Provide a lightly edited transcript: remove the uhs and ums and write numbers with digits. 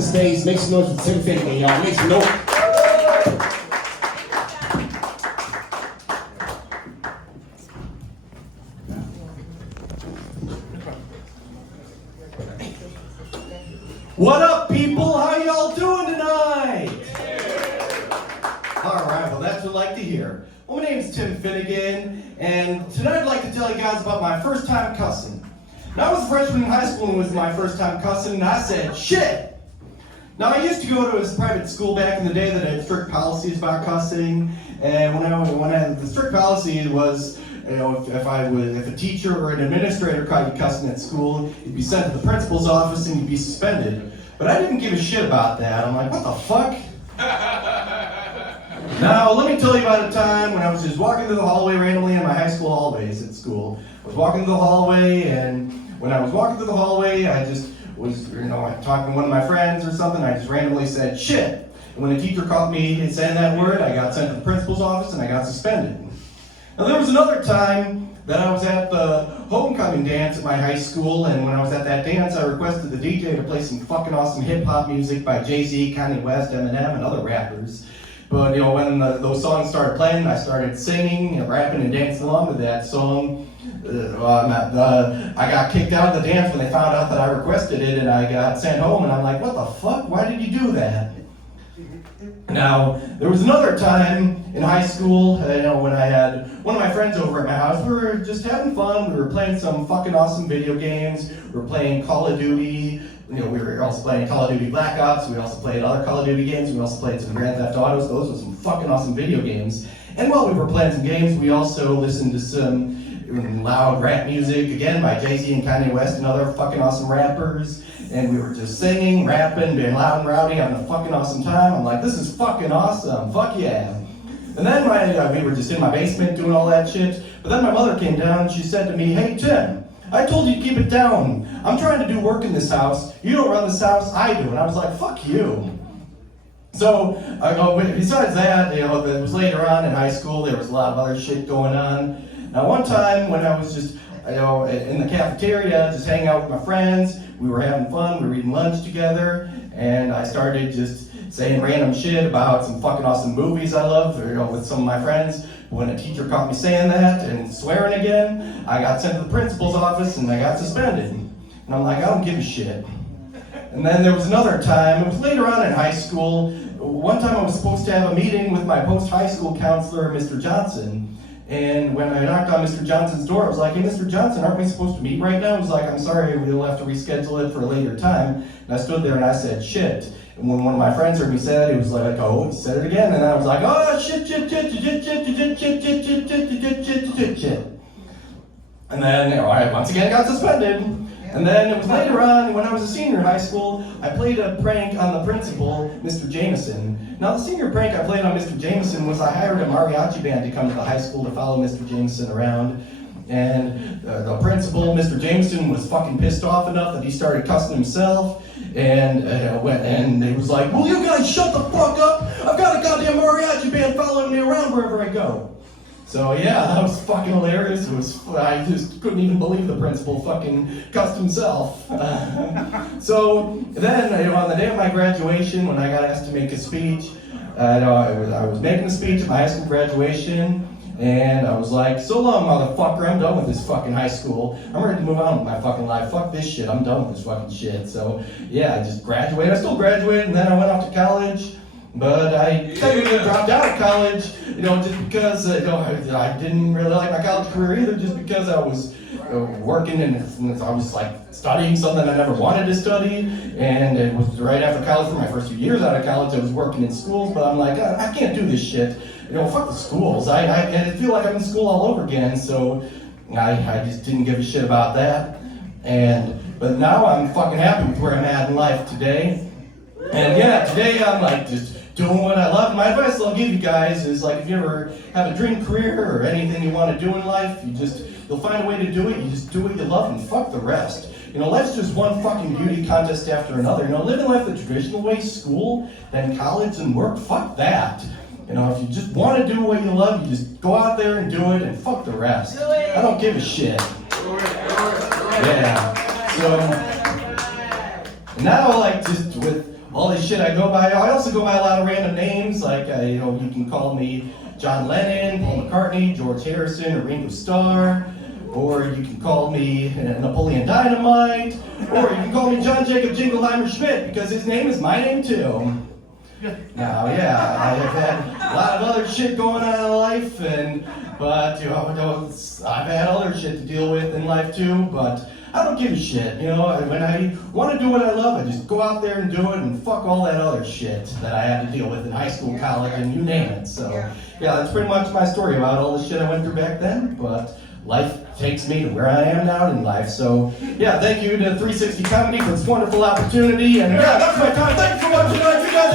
Stage, make some noise for Tim Finnegan, y'all. Make some noise. What up, people? How y'all doing tonight? All right, well, that's what I like to hear. Well, my name's Tim Finnegan, and tonight I'd like to tell you guys about my first time cussing. Now, I was a freshman in high school and it was my first time cussing, and I said, shit! Now, I used to go to a private school back in the day that had strict policies about cussing, and the strict policy was, if a teacher or an administrator caught you cussing at school, you'd be sent to the principal's office and you'd be suspended. But I didn't give a shit about that. I'm like, what the fuck? Now, let me tell you about a time when I was just walking through the hallway randomly in my high school hallways at school. I was walking through the hallway, and when I was walking through the hallway, I just was, talking to one of my friends or something. I just randomly said, shit. And when the teacher caught me saying that word, I got sent to the principal's office and I got suspended. Now, there was another time that I was at the homecoming dance at my high school, and when I was at that dance, I requested the DJ to play some fucking awesome hip-hop music by Jay-Z, Kanye West, Eminem, and other rappers. But, when those songs started playing, I started singing and rapping and dancing along to that song. I got kicked out of the dance when they found out that I requested it, and I got sent home, and I'm like, what the fuck? Why did you do that? Now, there was another time in high school, when I had one of my friends over at my house. We were just having fun. We were playing some fucking awesome video games. We were playing Call of Duty. We were also playing Call of Duty Black Ops. We also played other Call of Duty games. We also played some Grand Theft Autos. Those were some fucking awesome video games. And while we were playing some games, we also listened to some loud rap music, again by Jay-Z and Kanye West and other fucking awesome rappers. And we were just singing, rapping, being loud and rowdy, having a fucking awesome time. I'm like, this is fucking awesome, fuck yeah. And then we were just in my basement doing all that shit. But then my mother came down and she said to me, hey Tim, I told you to keep it down. I'm trying to do work in this house. You don't run this house, I do. And I was like, fuck you. So, besides that, it was later on in high school, there was a lot of other shit going on. Now, one time when I was just, in the cafeteria, just hanging out with my friends, we were having fun, we were eating lunch together, and I started just saying random shit about some fucking awesome movies I love, with some of my friends. When a teacher caught me saying that and swearing again, I got sent to the principal's office and I got suspended. And I'm like, I don't give a shit. And then there was another time, it was later on in high school. One time I was supposed to have a meeting with my post-high school counselor, Mr. Johnson. And when I knocked on Mr. Johnson's door, I was like, hey, Mr. Johnson, aren't we supposed to meet right now? He was like, I'm sorry, we'll have to reschedule it for a later time. And I stood there and I said, shit. And when one of my friends heard me say that, he was like, oh, he said it again. And I was like, oh, shit. And then, I once again got suspended. And then it was later on, when I was a senior in high school, I played a prank on the principal, Mr. Jameson. Now, the senior prank I played on Mr. Jameson was I hired a mariachi band to come to the high school to follow Mr. Jameson around. And the principal, Mr. Jameson, was fucking pissed off enough that he started cussing himself. And he was like, will you guys shut the fuck up? I've got a goddamn mariachi band following me around wherever I go. So yeah, that was fucking hilarious. I just couldn't even believe the principal fucking cussed himself. So then, on the day of my graduation, when I got asked to make a speech, I was making a speech at my high school graduation, and I was like, so long, motherfucker, I'm done with this fucking high school. I'm ready to move on with my fucking life. Fuck this shit, I'm done with this fucking shit. So yeah, I just graduated. I still graduated, and then I went off to college. But I technically dropped out of college, just because I didn't really like my college career either, just because I was working and I was like studying something I never wanted to study. And it was right after college, for my first few years out of college, I was working in schools, but I'm like, I can't do this shit. Fuck the schools. I feel like I'm in school all over again, so I just didn't give a shit about that. But now I'm fucking happy with where I'm at in life today. And yeah, today I'm like just doing what I love. My advice I'll give you guys is, like, if you ever have a dream career or anything you want to do in life, you'll find a way to do it. You just do what you love and fuck the rest. Life's just one fucking beauty contest after another. Living life the traditional way, school, then college and work, fuck that. If you just want to do what you love, you just go out there and do it and fuck the rest. I don't give a shit. Yeah. So now, like, just with all this shit I go by. I also go by a lot of random names, like, you can call me John Lennon, Paul McCartney, George Harrison, or Ringo Starr, or you can call me Napoleon Dynamite, or you can call me John Jacob Jingleheimer Schmidt, because his name is my name too. Now, yeah, I have had a lot of other shit going on in life, but I've had other shit to deal with in life too, but I don't give a shit, when I want to do what I love, I just go out there and do it, and fuck all that other shit that I had to deal with in high school, college, and you name it. So, yeah, that's pretty much my story about all the shit I went through back then, but life takes me to where I am now in life. So, yeah, thank you to 360 Comedy for this wonderful opportunity, and yeah, that's my time. Thanks for watching. You guys